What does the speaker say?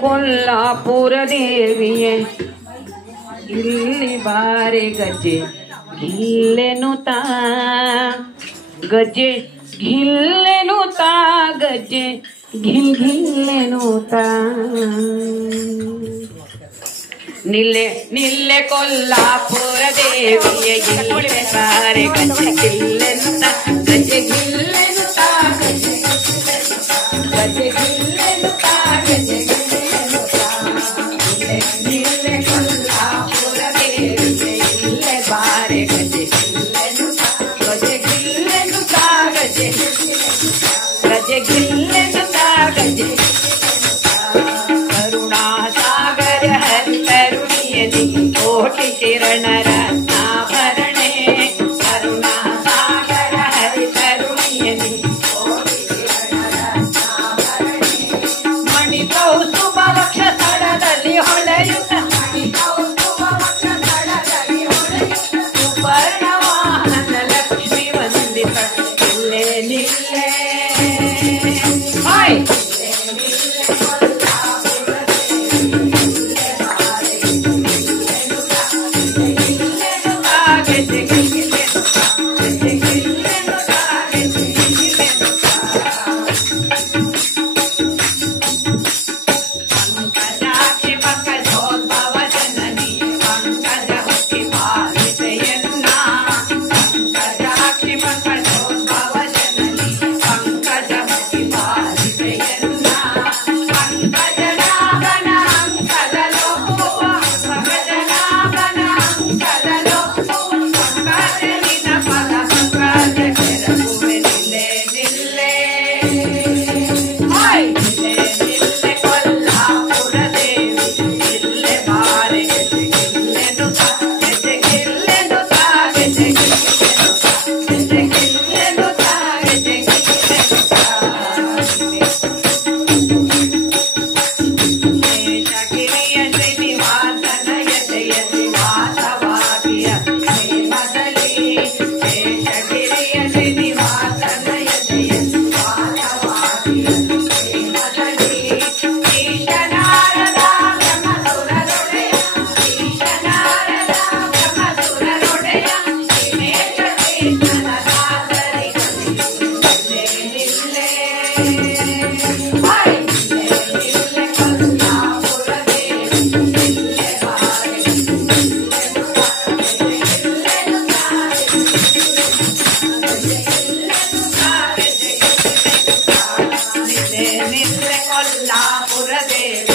ಕೊಲ್ಲಾಪುರ ದೇವಿಯೇ ಇಲ್ಲಿ ಬಾರೆ ಗಜ್ಜೆ ಗಿಲ್ಲೆನುತಾ ಗಜ್ಜೆ ಗಿಲ್ಲೆನುತಾ ಗಜ್ಜೆ ಗಿಲ್ಲೆನುತಾ ನಿಲ್ಲೆ ನಿಲ್ಲೆ ಕೊಲ್ಲಾಪುರ ದೇವಿಯೇ ಇಲ್ಲಿ ಬಾರೆ ಗಜ್ಜೆ ಗಿಲ್ಲೆನುತಾ ಗಜ್ಜೆ ಗಿಲ್ಲೆನುತಾ ಗಜ್ಜೆ ಗಜ್ಜೆ ಗಿಲ್ಲೆನುತಾ ಗಜ್ಜೆ करुणा सागर हरि करुणियनि कोटि किरण रत्नाभरणे करुणा सागर हरि करुणियनि कोटि किरण रत्नाभरणे मणिकौस्तुभ वक्ष तळದಲ್ಲಿ ಹೊಳೆಯುತ್ತ मणिकौस्तुभ वक्ष तळದಲ್ಲಿ ಹೊಳೆಯುತ್ತ ಸುಪರ್ಣವಾಹನ ಲಕ್ಷ್ಮಿ ವಂದಿತ ನಿಲ್ಲೆ ನಿಲ್ಲೆ ಹಾಯ್ Kollapura Devi